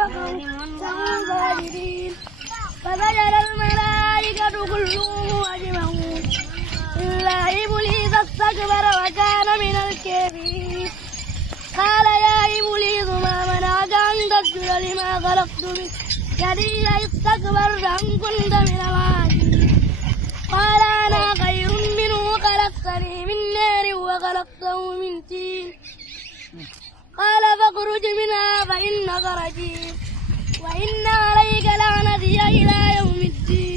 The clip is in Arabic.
فقعوا ساجدين فسجد الملائكة كلهم أجمعون إلا إبليس استكبر وكان من الكافرين قال يا إبليس ما منعك أن تسجد لما خلقت بيدي استكبرت أم كنت من العالين قال أنا خير منه خلقتني من نار وخلقته من طين قال فاخرج منها فإنك رجيم وإن عليك لعنتي إلى يوم الدين